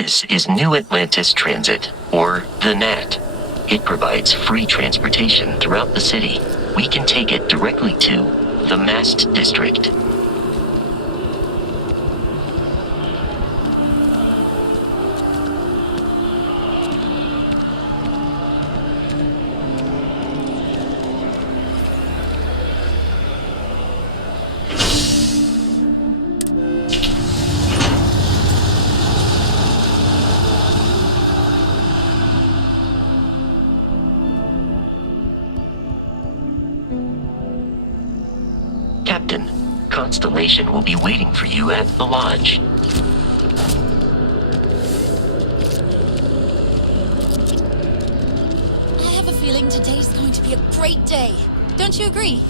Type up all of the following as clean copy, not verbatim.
This is New Atlantis Transit, or the NAT. It provides free transportation throughout the city. We can take it directly to the Mast District. Captain, Constellation will be waiting for you at the lodge. I have a feeling today's going to be a great day. Don't you agree?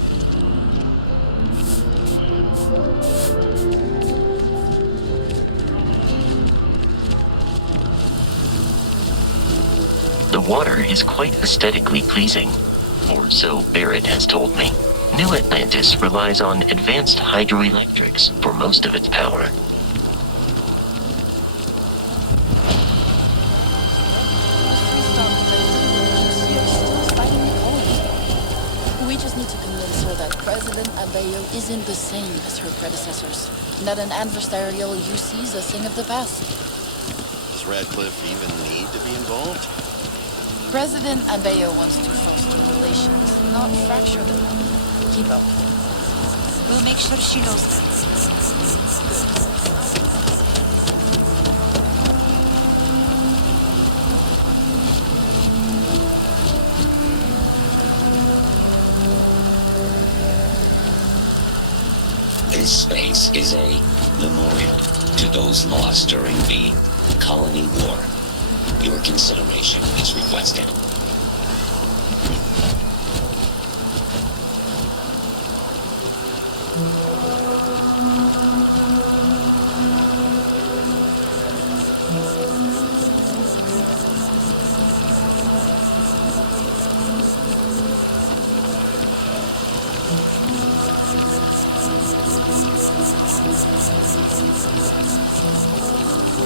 The water is quite aesthetically pleasing, or so Barrett has told me. New Atlantis relies on advanced hydroelectrics for most of its power. We just need to convince her that President Abeyo isn't the same as her predecessors. That an adversarial UC is a thing of the past. Does Radcliffe even need to be involved? President Abeyo wants to foster relations, not fracture them. Keep up. We'll make sure she knows that. This space is a memorial to those lost during the Colony War. Your consideration is requested.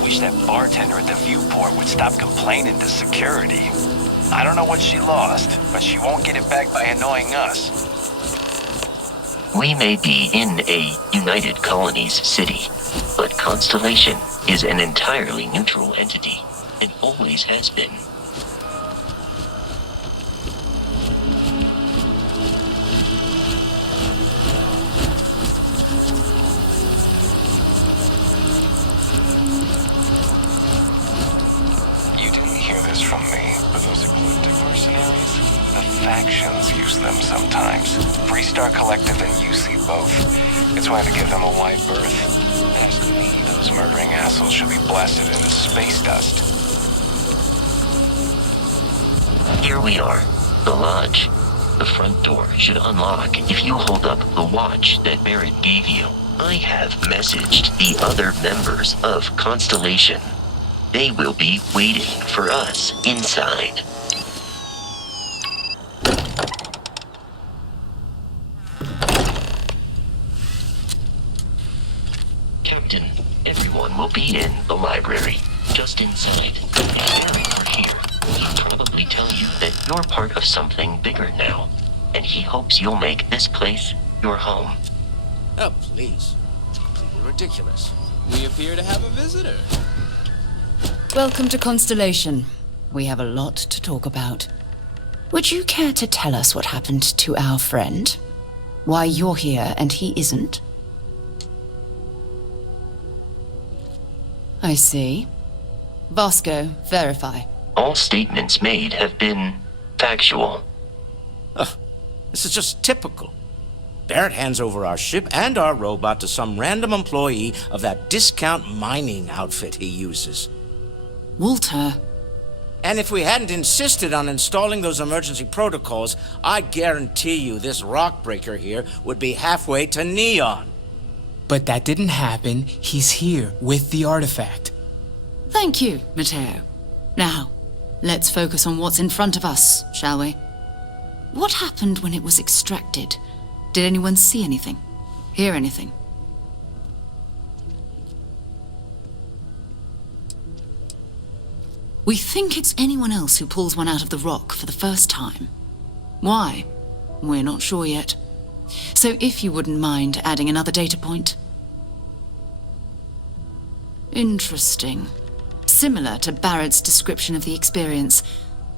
Wish that bartender at the viewport would stop complaining to security. I don't know what she lost, but she won't get it back by annoying us. We may be in a United Colonies city, but Constellation is an entirely neutral entity, and always has been. From me, but those eclectic mercenaries, the factions use them sometimes. Freestar Collective and UC both. It's why they give them a wide berth. Ask me, those murdering assholes should be blasted into space dust. Here we are, the lodge. The front door should unlock if you hold up the watch that Barrett gave you. I have messaged the other members of Constellation. They will be waiting for us inside. Captain, everyone will be in the library, just inside. If Barry were here, he'd probably tell you that you're part of something bigger now, and he hopes you'll make this place your home. Oh, please. Completely ridiculous. We appear to have a visitor. Welcome to Constellation. We have a lot to talk about. Would you care to tell us what happened to our friend? Why you're here and he isn't? I see. Vasco, verify. All statements made have been factual. This is just typical. Barrett hands over our ship and our robot to some random employee of that discount mining outfit he uses. Walter. And if we hadn't insisted on installing those emergency protocols, I guarantee you this rock breaker here would be halfway to Neon. But that didn't happen. He's here with the artifact. Thank you, Matteo. Now, let's focus on what's in front of us, shall we? What happened when it was extracted? Did anyone see anything? Hear anything? We think it's anyone else who pulls one out of the rock for the first time. Why? We're not sure yet. So if you wouldn't mind adding another data point. Interesting. Similar to Barrett's description of the experience,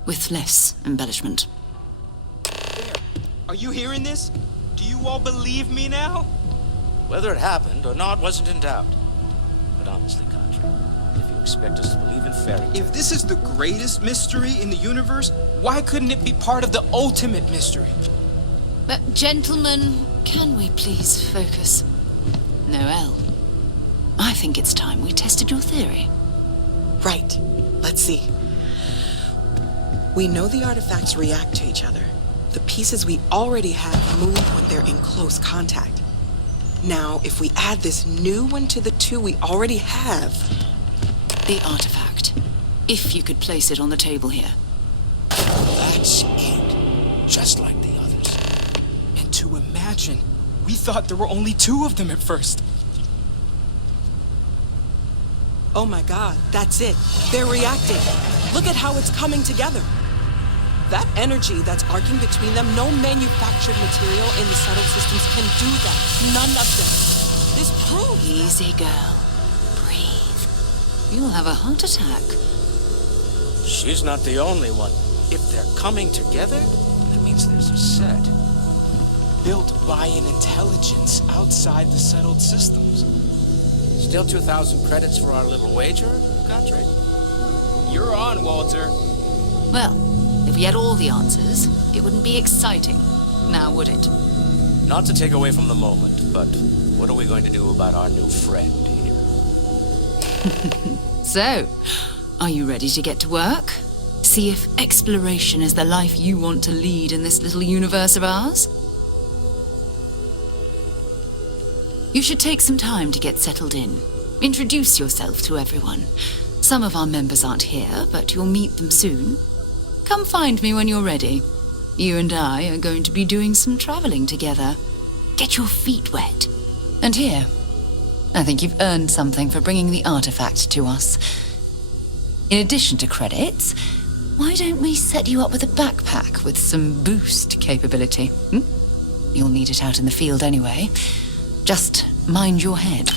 with less embellishment. Are you hearing this? Do you all believe me now? Whether it happened or not wasn't in doubt. But honestly, Contra, if you expect us to believe in fairy tales... If this is the greatest mystery in the universe, why couldn't it be part of the ultimate mystery? But gentlemen, can we please focus? Noelle, I think it's time we tested your theory. Right. Let's see. We know the artifacts react to each other. The pieces we already have move when they're in close contact. Now, if we add this new one to the two we already have... The artifact. If you could place it on the table here. That's it. Just like the others. And to imagine, we thought there were only 2 of them at first. Oh my god, that's it. They're reacting. Look at how it's coming together. That energy that's arcing between them, no manufactured material in the settled systems can do that. None of them. This proves... Easy, girl. Breathe. You'll have a heart attack. She's not the only one. If they're coming together, that means there's a set. Built by an intelligence outside the settled systems. Still 2,000 credits for our little wager, Contra? You're on, Walter. Well, if we had all the answers, it wouldn't be exciting. Now, would it? Not to take away from the moment, but what are we going to do about our new friend here? So, are you ready to get to work? See if exploration is the life you want to lead in this little universe of ours? You should take some time to get settled in. Introduce yourself to everyone. Some of our members aren't here, but you'll meet them soon. Come find me when you're ready. You and I are going to be doing some traveling together. Get your feet wet. And here, I think you've earned something for bringing the artifact to us. In addition to credits, why don't we set you up with a backpack with some boost capability? You'll need it out in the field anyway. Just mind your head.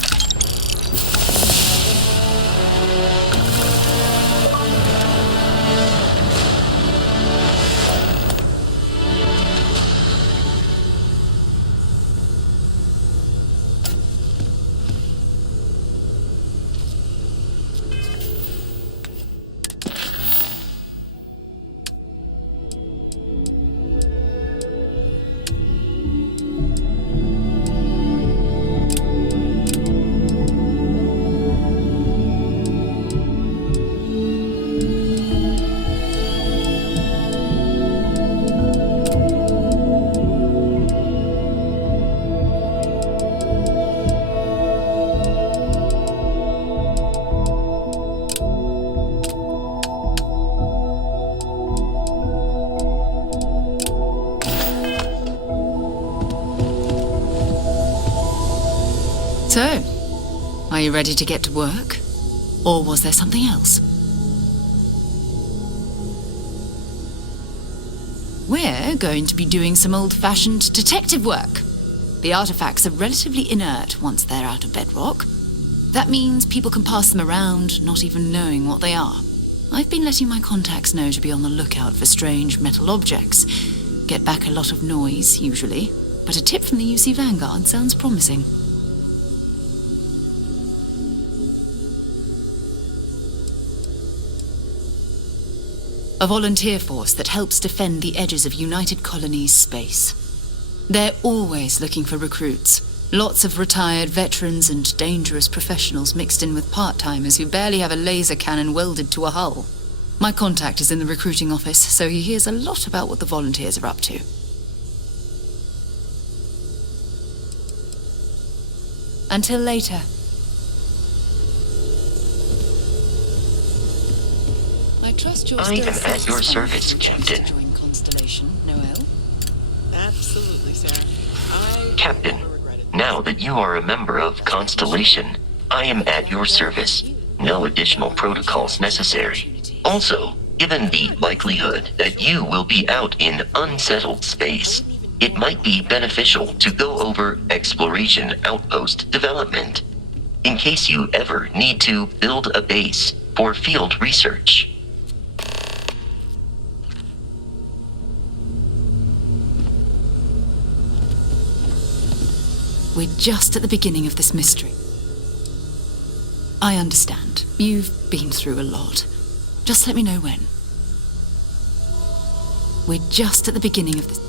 So, are you ready to get to work? Or was there something else? We're going to be doing some old-fashioned detective work. The artifacts are relatively inert once they're out of bedrock. That means people can pass them around, not even knowing what they are. I've been letting my contacts know to be on the lookout for strange metal objects. Get back a lot of noise, usually, but a tip from the UC Vanguard sounds promising. A volunteer force that helps defend the edges of United Colonies space. They're always looking for recruits. Lots of retired veterans and dangerous professionals mixed in with part-timers who barely have a laser cannon welded to a hull. My contact is in the recruiting office, so he hears a lot about what the volunteers are up to. Until later. I trust you're I still am at your satisfied service, with your choice to Captain. join Constellation, Noelle. Absolutely, Sarah. I Captain, never regretted it. now that you are a member of Constellation, I am at your service. No additional protocols necessary. Also, given the likelihood that you will be out in unsettled space, it might be beneficial to go over exploration outpost development, in case you ever need to build a base for field research. We're just at the beginning of this mystery. I understand. You've been through a lot. Just let me know when. We're just at the beginning of this.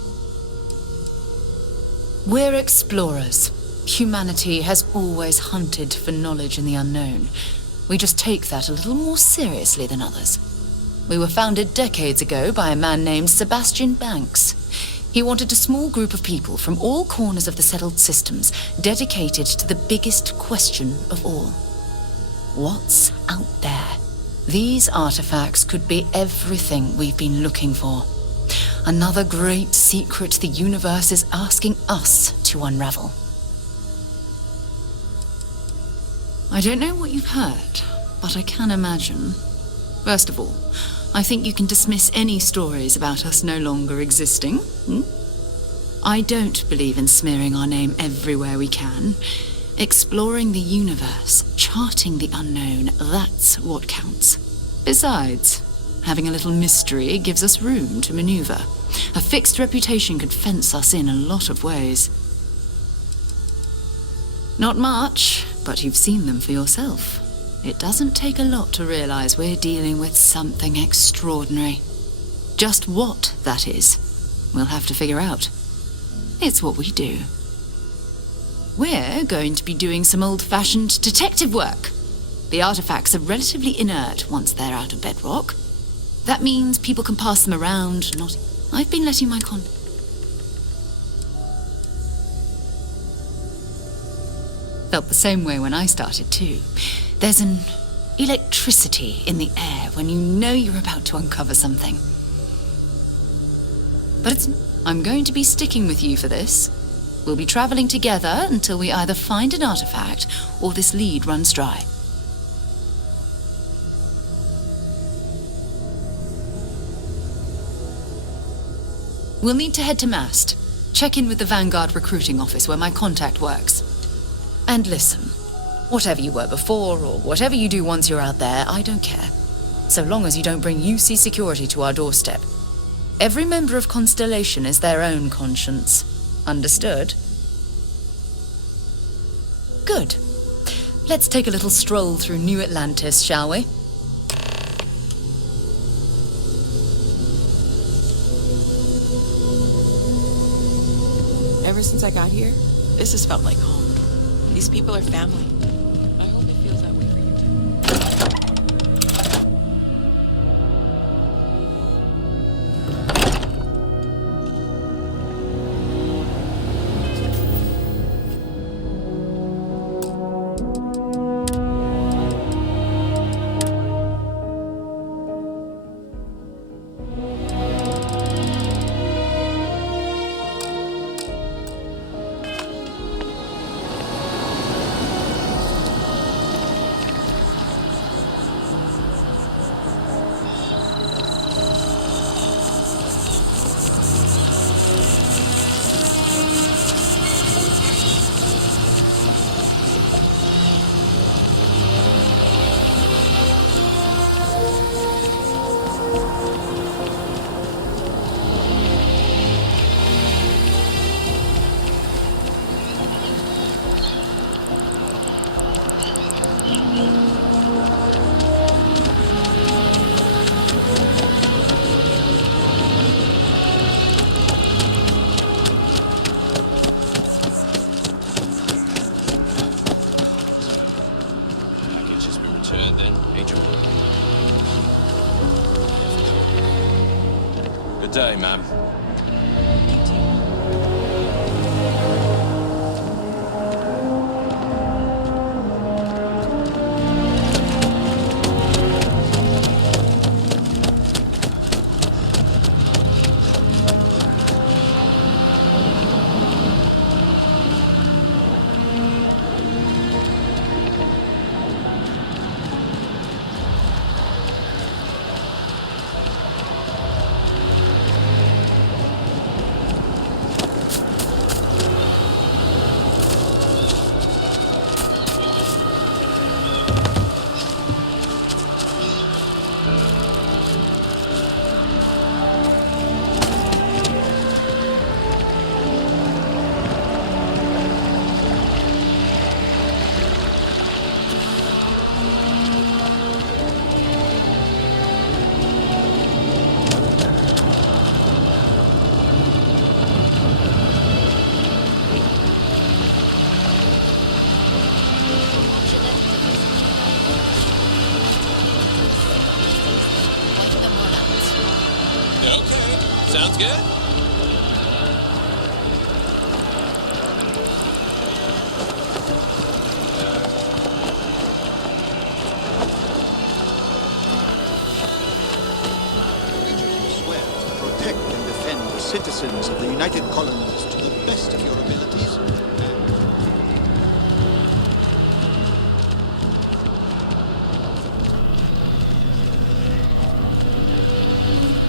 We're explorers. Humanity has always hunted for knowledge in the unknown. We just take that a little more seriously than others. We were founded decades ago by a man named Sebastian Banks. He wanted a small group of people from all corners of the settled systems dedicated to the biggest question of all. What's out there? These artifacts could be everything we've been looking for. Another great secret the universe is asking us to unravel. I don't know what you've heard, but I can imagine. First of all, I think you can dismiss any stories about us no longer existing. I don't believe in smearing our name everywhere we can. Exploring the universe, charting the unknown, that's what counts. Besides, having a little mystery gives us room to maneuver. A fixed reputation could fence us in a lot of ways. Not much, but you've seen them for yourself. It doesn't take a lot to realize we're dealing with something extraordinary. Just what that is, we'll have to figure out. It's what we do. We're going to be doing some old-fashioned detective work. The artifacts are relatively inert once they're out of bedrock. That means people can pass them around, not... I've been letting my Felt the same way when I started too. There's an electricity in the air when you know you're about to uncover something. But I'm going to be sticking with you for this. We'll be traveling together until we either find an artifact or this lead runs dry. We'll need to head to Mast. Check in with the Vanguard recruiting office where my contact works. And listen, whatever you were before or whatever you do once you're out there, I don't care. So long as you don't bring UC security to our doorstep. Every member of Constellation is their own conscience. Understood? Good. Let's take a little stroll through New Atlantis, shall we? Ever since I got here, this has felt like home. These people are family. I hope it feels that way for you too. Good day, ma'am. Good? Swear to protect and defend the citizens of the United Colonies to the best of your abilities.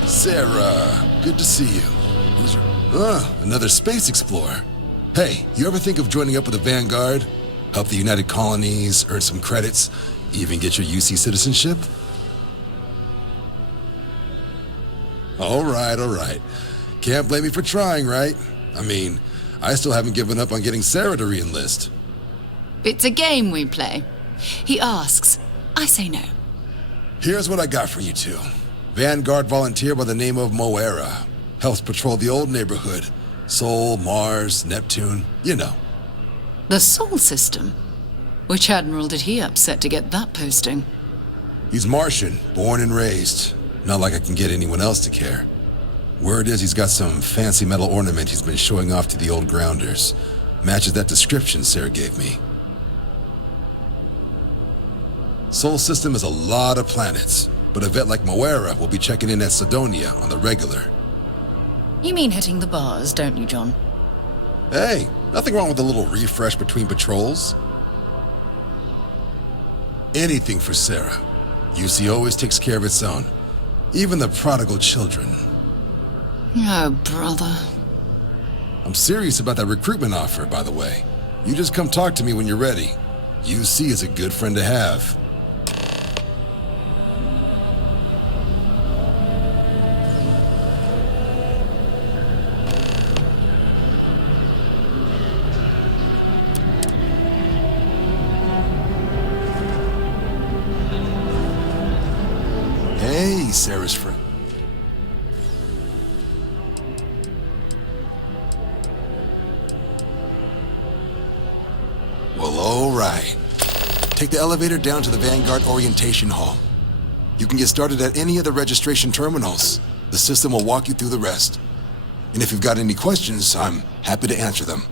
Sarah, good to see you. Who's your... another space explorer. Hey, you ever think of joining up with the Vanguard? Help the United Colonies, earn some credits, even get your UC citizenship? All right. Can't blame me for trying, right? I mean, I still haven't given up on getting Sarah to re-enlist. It's a game we play. He asks, I say no. Here's what I got for you two. Vanguard volunteer by the name of Moera. Helps patrol the old neighborhood. Sol, Mars, Neptune, you know. The Sol system? Which admiral did he upset to get that posting? He's Martian, born and raised. Not like I can get anyone else to care. Word is he's got some fancy metal ornament he's been showing off to the old grounders. Matches that description Sarah gave me. Sol system is a lot of planets, but a vet like Moera will be checking in at Sidonia on the regular. You mean hitting the bars, don't you, John? Hey, nothing wrong with a little refresh between patrols. Anything for Sarah. UC always takes care of its own. Even the prodigal children. Oh, brother. I'm serious about that recruitment offer, by the way. You just come talk to me when you're ready. UC is a good friend to have. Hey, Sarah's friend. Well, all right. Take the elevator down to the Vanguard Orientation Hall. You can get started at any of the registration terminals. The system will walk you through the rest. And if you've got any questions, I'm happy to answer them.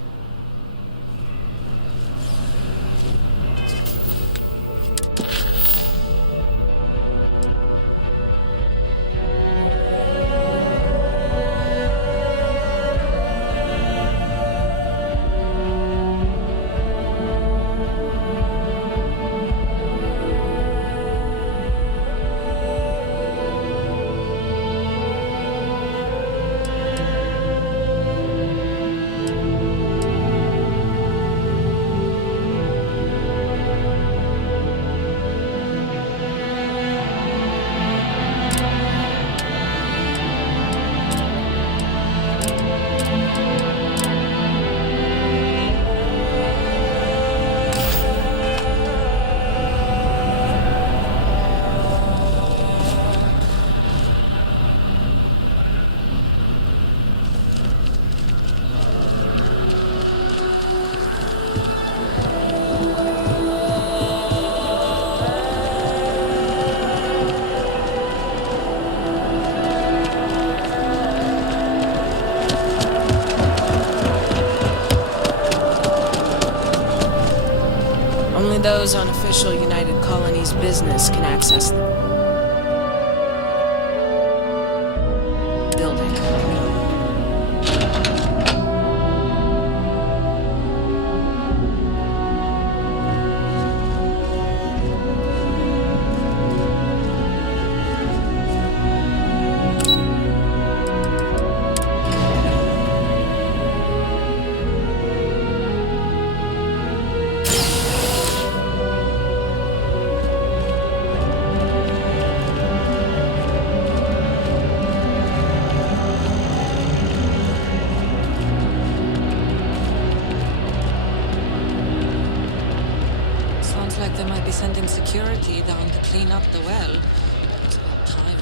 Only those on official United Colonies business can access the building. Sounds like they might be sending security down to clean up the well. It's about time.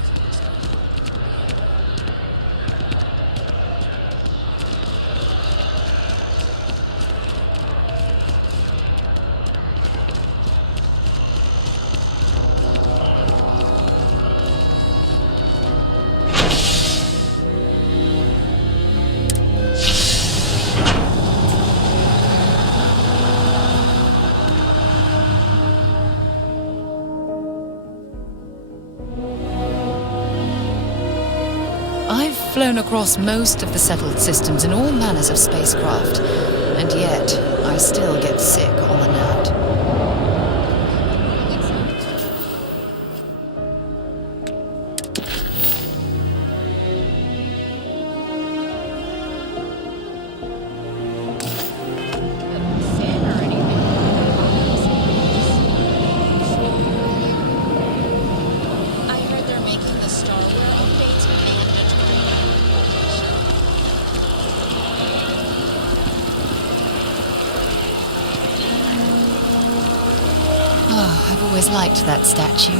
flown across most of the settled systems in all manners of spacecraft, and yet I still get sick on and out. I heard they're making the Starware updates mandatory. Oh, I've always liked that statue.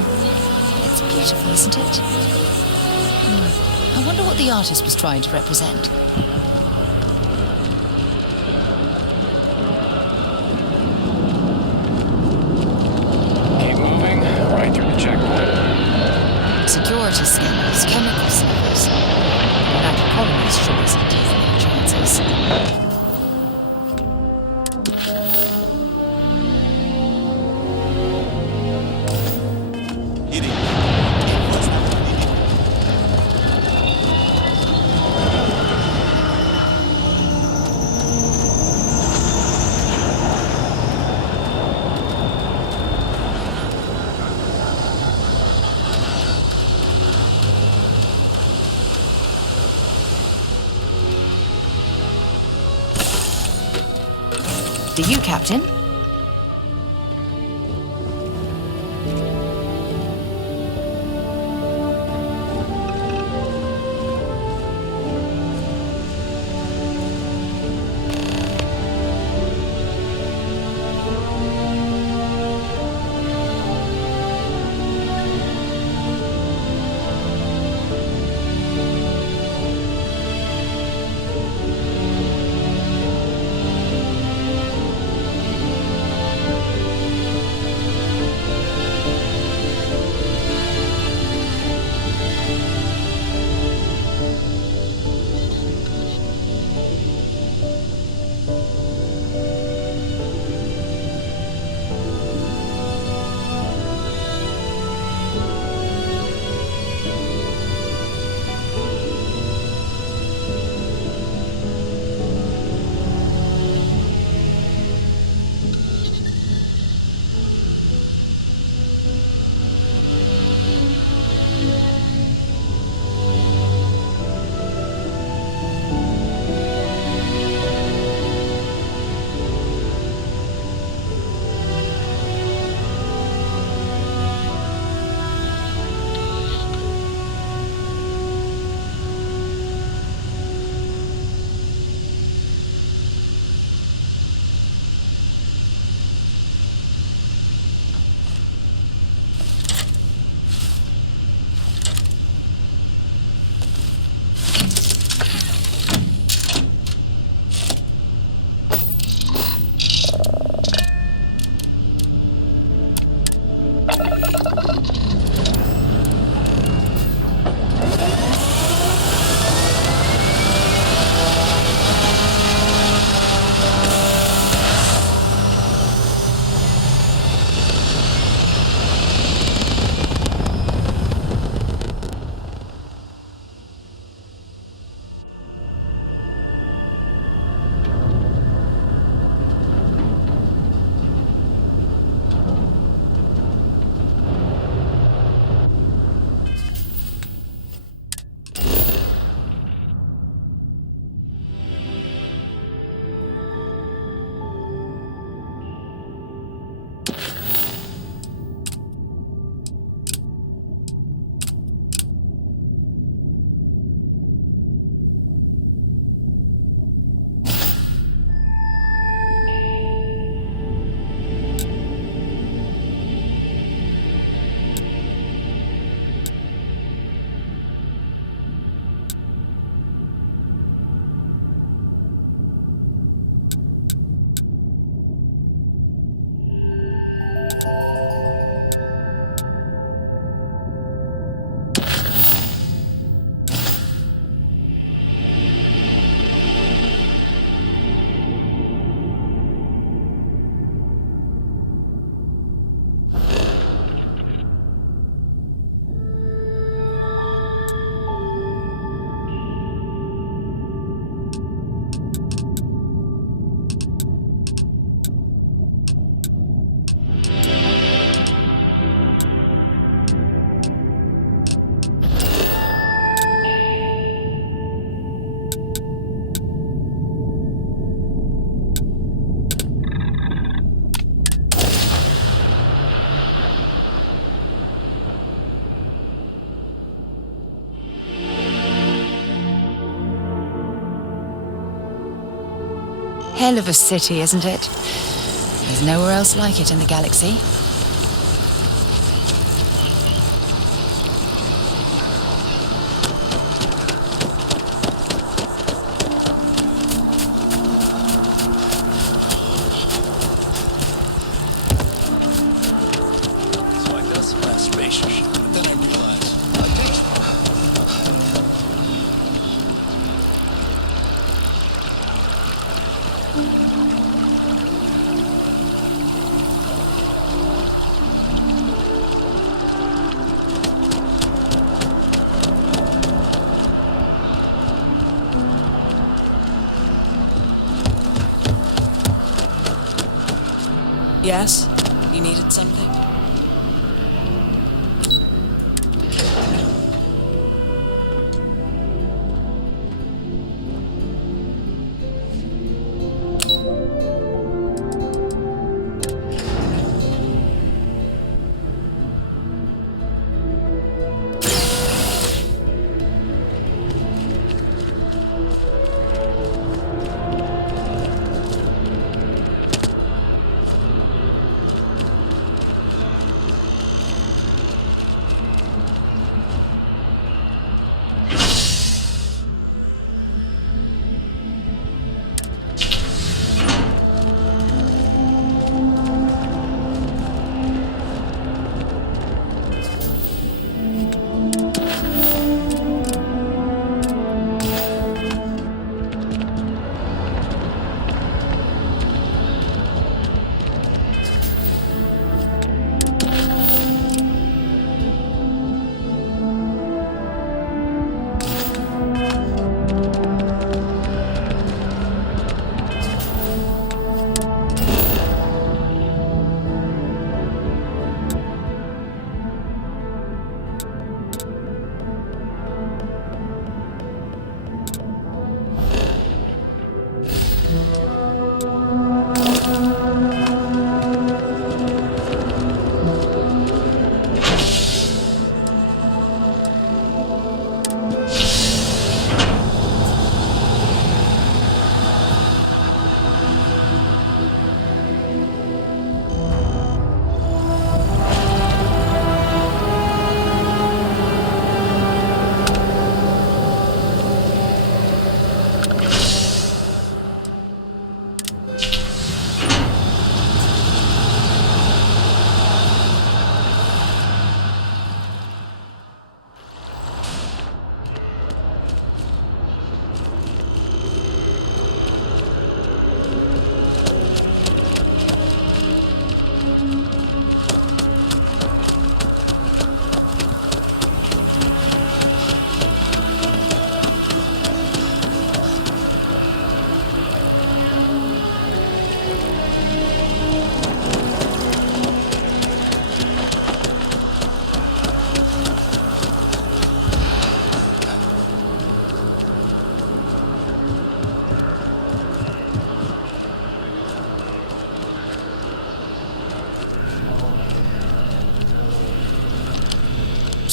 It's beautiful, isn't it? I wonder what the artist was trying to represent. Keep moving, right through the checkpoint. Security scanners, chemical servers. The United Colonies sure isn't taking any chances. Do you, Captain? Hell of a city, isn't it? There's nowhere else like it in the galaxy. So I got some last spacer shit, but then I realized Yes? You needed something?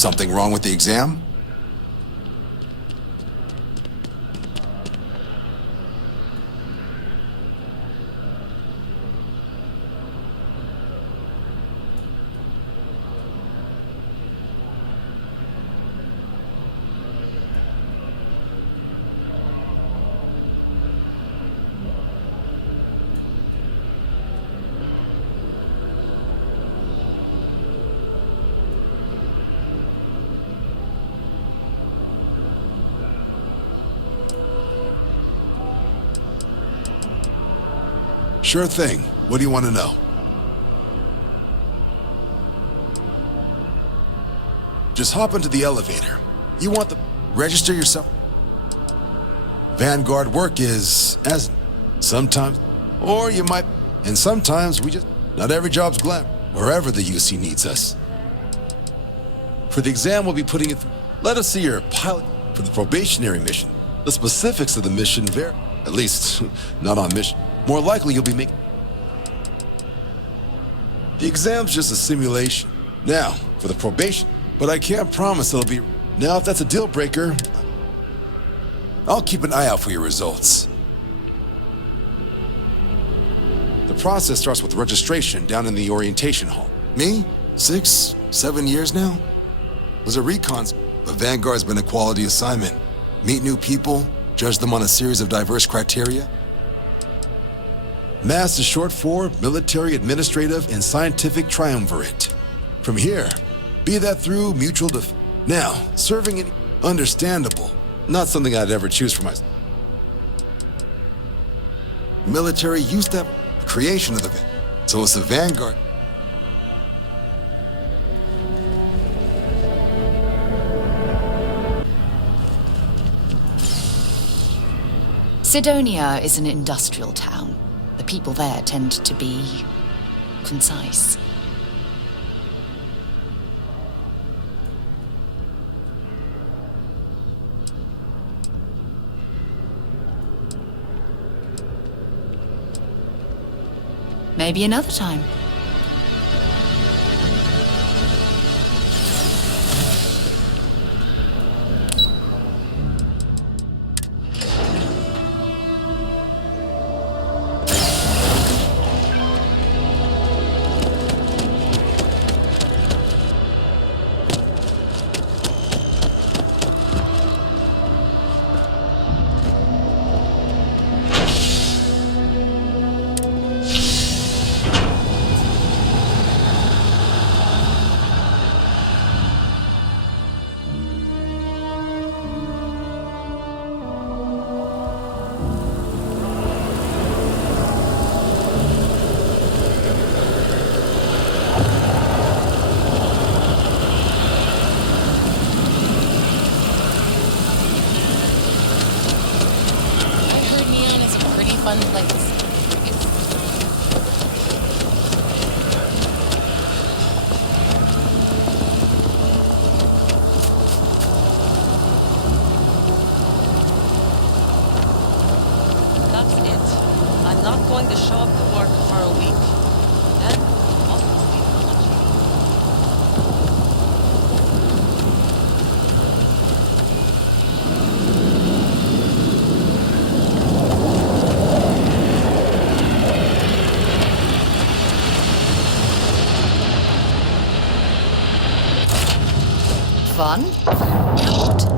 Something wrong with the exam? Sure thing. What do you want to know? Just hop into the elevator. You want the... Register yourself. Vanguard work is... as... sometimes... or you might... and sometimes we just... not every job's glam. Wherever the UC needs us. For the exam, we'll be putting it... let us see your pilot for the probationary mission. The specifics of the mission vary. At least, not on mission. More likely you'll be making... The exam's just a simulation. Now, for the probation. But I can't promise it'll be... Now, if that's a deal breaker, I'll keep an eye out for your results. The process starts with registration down in the orientation hall. Me? 6, 7 years now? Was a recon, but Vanguard's been a quality assignment. Meet new people, judge them on a series of diverse criteria. MASS is short for Military Administrative and Scientific Triumvirate. From here, be that through mutual Now, serving in understandable. Not something I'd ever choose for myself. Military used to have the creation of the so it's the Vanguard. Sidonia is an industrial town. The people there tend to be concise. Maybe another time. Fun place. That's it. I'm not going to show up to work for a week. Then, Fun? Out.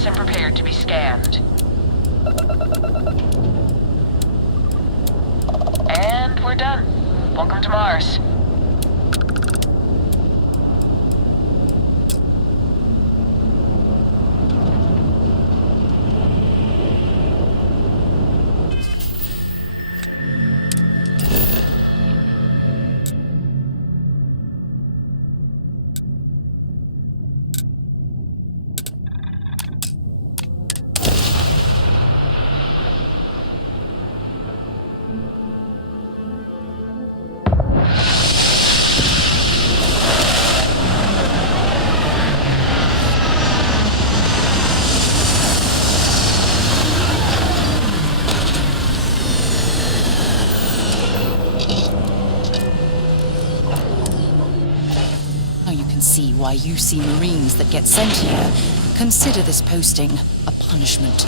Dress and prepare to be scanned. And we're done. Welcome to Mars. See why you see Marines that get sent here consider this posting a punishment.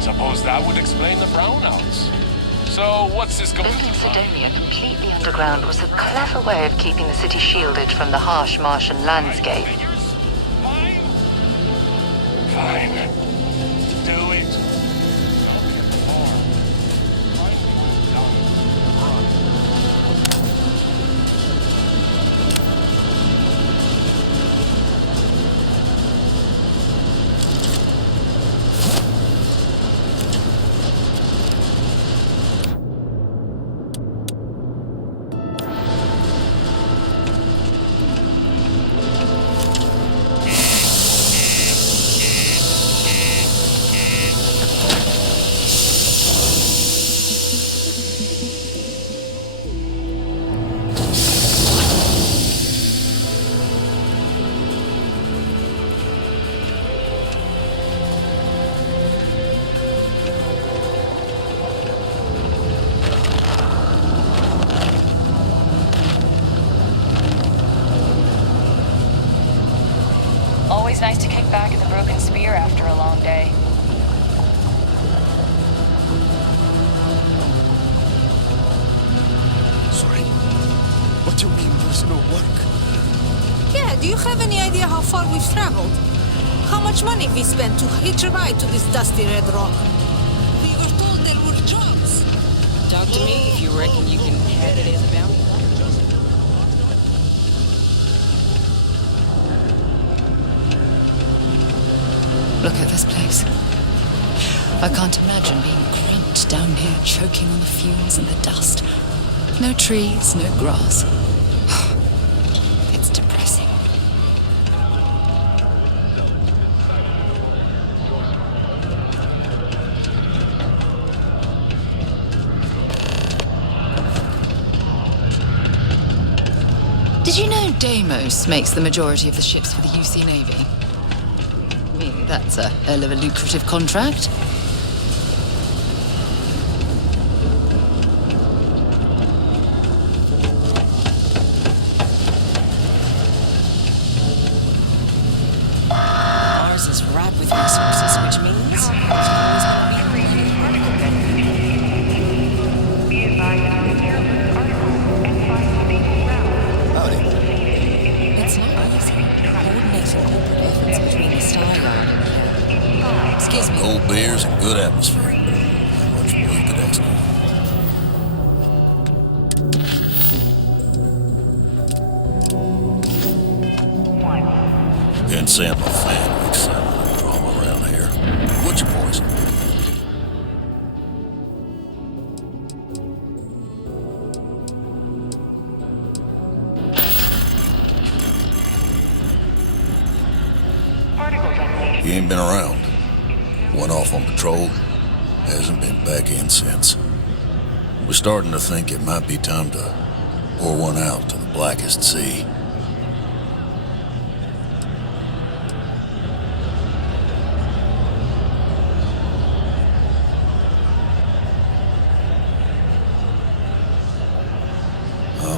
Suppose that would explain the brownouts. So, what's this going Building to be? Sidonia completely underground was a clever way of keeping the city shielded from the harsh Martian landscape. Fine. Do it. Always nice to kick back at the Broken Spear after a long day. Sorry. What do you mean there's no work? Yeah, do you have any idea how far we've traveled? How much money we spent to hitch a ride to this dusty red rock? We were told there were jobs. Talk to me if you reckon you can have it as a bounty. Look at this place. I can't imagine being cramped down here, choking on the fumes and the dust. No trees, no grass. It's depressing. Did you know Deimos makes the majority of the ships for the UC Navy? Really, that's a hell of a lucrative contract. Mars is ripe with resources, which means there's always going to be plenty of particle density. Be advised to share this article and find stable ground. Howdy. It's not easy coordinating corporate efforts between the Star Yard and here. Excuse me. Cold beers, was in good atmosphere. Much more you could ask for. Can't say I'm a fan of excitement and drama around here. What's your poison? He ain't been around. Went off on patrol. Hasn't been back in since. We're starting to think it might be time to pour one out to the blackest sea.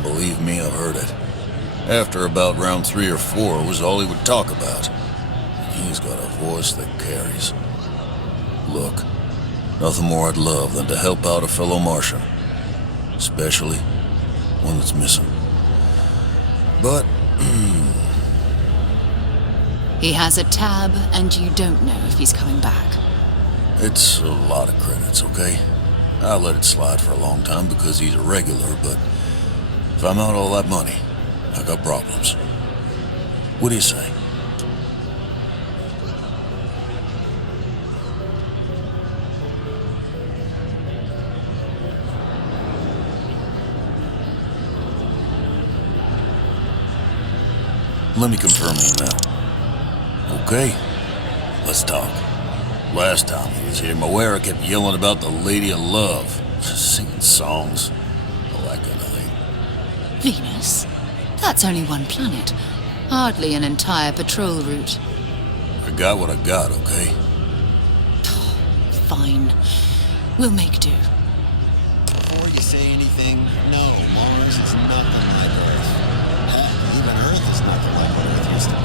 Believe me, I've heard it. After about round 3 or 4 was all he would talk about. He's got a voice that carries. Look, nothing more I'd love than to help out a fellow Martian. Especially one that's missing. But, He has a tab, and you don't know if he's coming back. it's a lot of credits, okay? I let it slide for a long time because he's a regular, but if I'm out all that money, I got problems. What do you say? Let me confirm you now. Okay, let's talk. Last time he was here, Moera kept yelling about the Lady of Love, singing songs, all that kind of thing. Venus? That's only one planet. Hardly an entire patrol route. I got what I got, okay? Fine. We'll make do. Before you say anything, no, Mars is nothing like Earth. Heck, even Earth is nothing like what Earth used to be.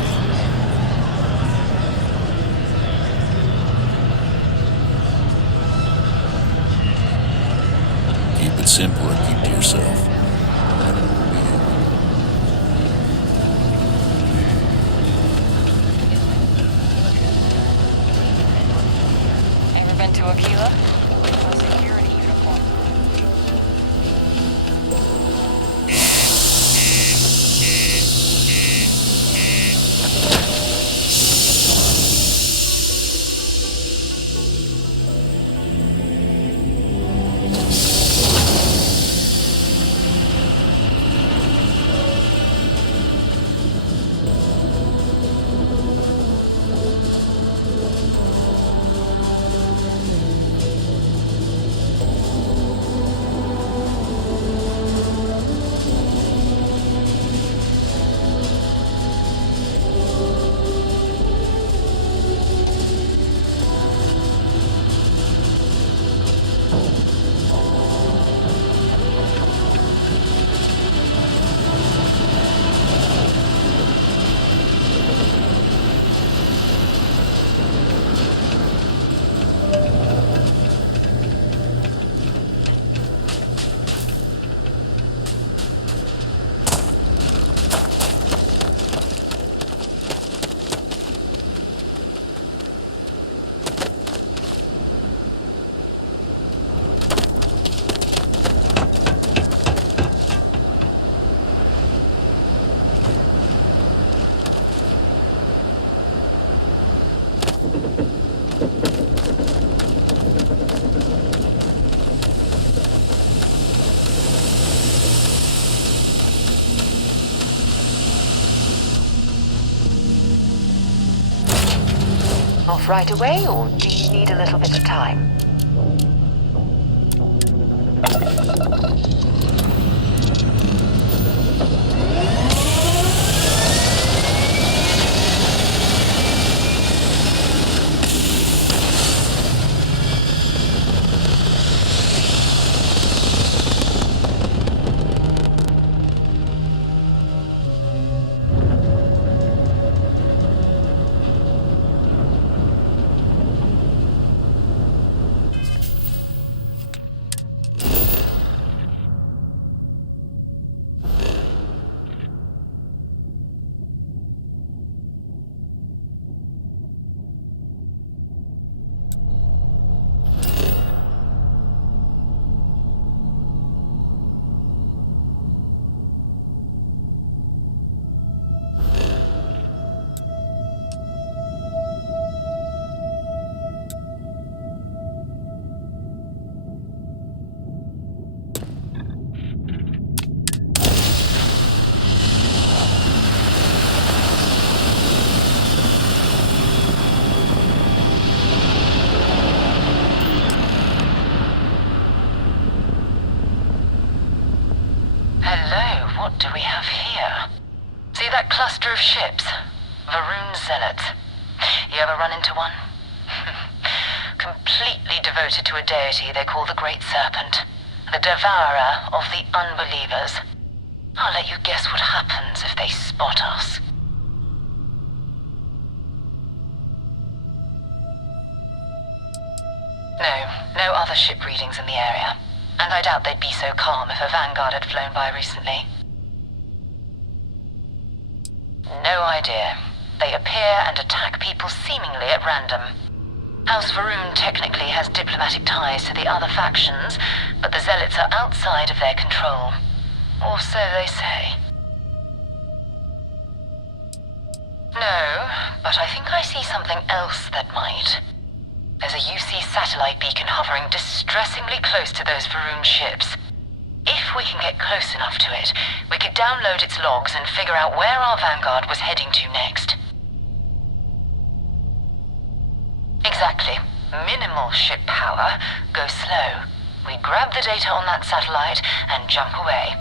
Keep it simple or keep to yourself. Ever been to Aquila? A security uniform. Off right away, or do you need a little bit of time? See that cluster of ships? Varun Zealots. You ever run into one? Completely devoted to a deity they call the Great Serpent. The devourer of the unbelievers. I'll let you guess what happens if they spot us. No other ship readings in the area. And I doubt they'd be so calm if a Vanguard had flown by recently. No idea. They appear and attack people seemingly at random. House Varun technically has diplomatic ties to the other factions, but the Zealots are outside of their control. Or so they say. No, but I think I see something else that might. There's a UC satellite beacon hovering distressingly close to those Varun ships. If we can get close enough to it, we could download its logs and figure out where our Vanguard was heading to next. Exactly. Minimal ship power. Go slow. We grab the data on that satellite and jump away.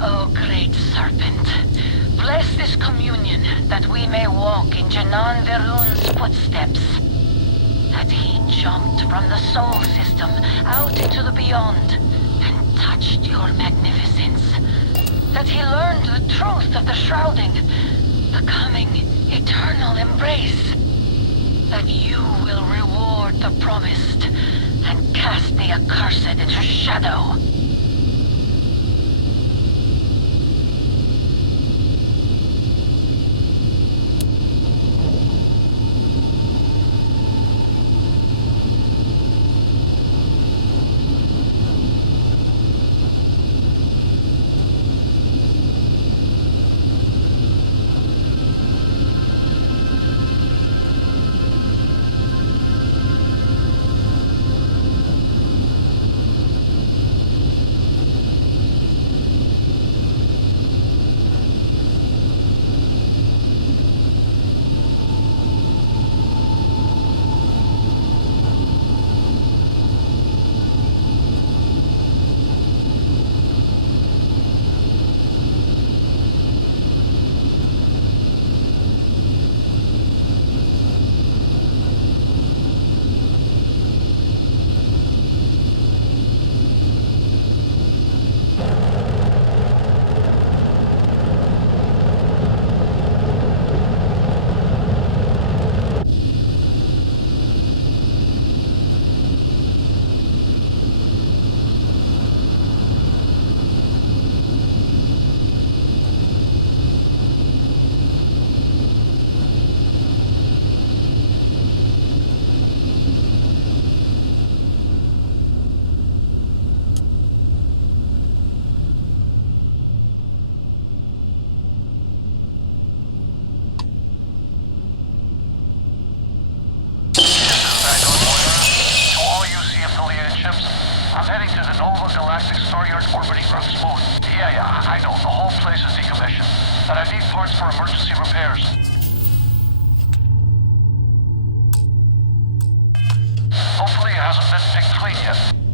Oh, great serpent, bless this communion that we may walk in Janan Verun's footsteps. That he jumped from the soul system out into the beyond and touched your magnificence. That he learned the truth of the shrouding, the coming eternal embrace. That you will reward the promised and cast the accursed into shadow.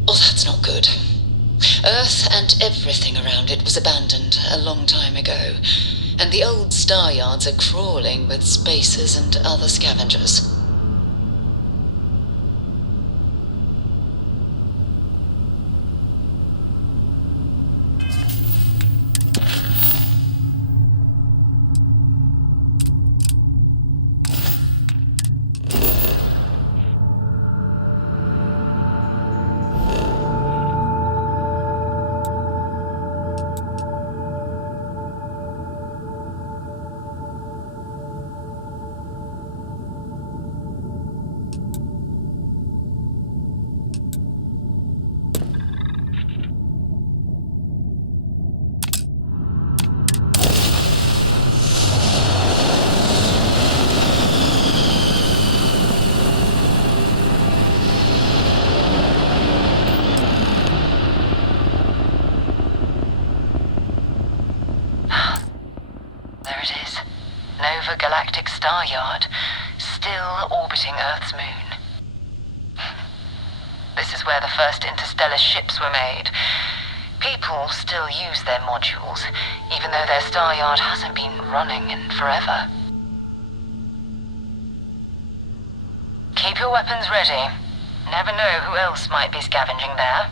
Oh, that's not good. Earth and everything around it was abandoned a long time ago, and the old star yards are crawling with spacers and other scavengers. There it is. Nova Galactic Star Yard, still orbiting Earth's moon. This is where the first interstellar ships were made. People still use their modules, even though their star yard hasn't been running in forever. Keep your weapons ready. Never know who else might be scavenging there.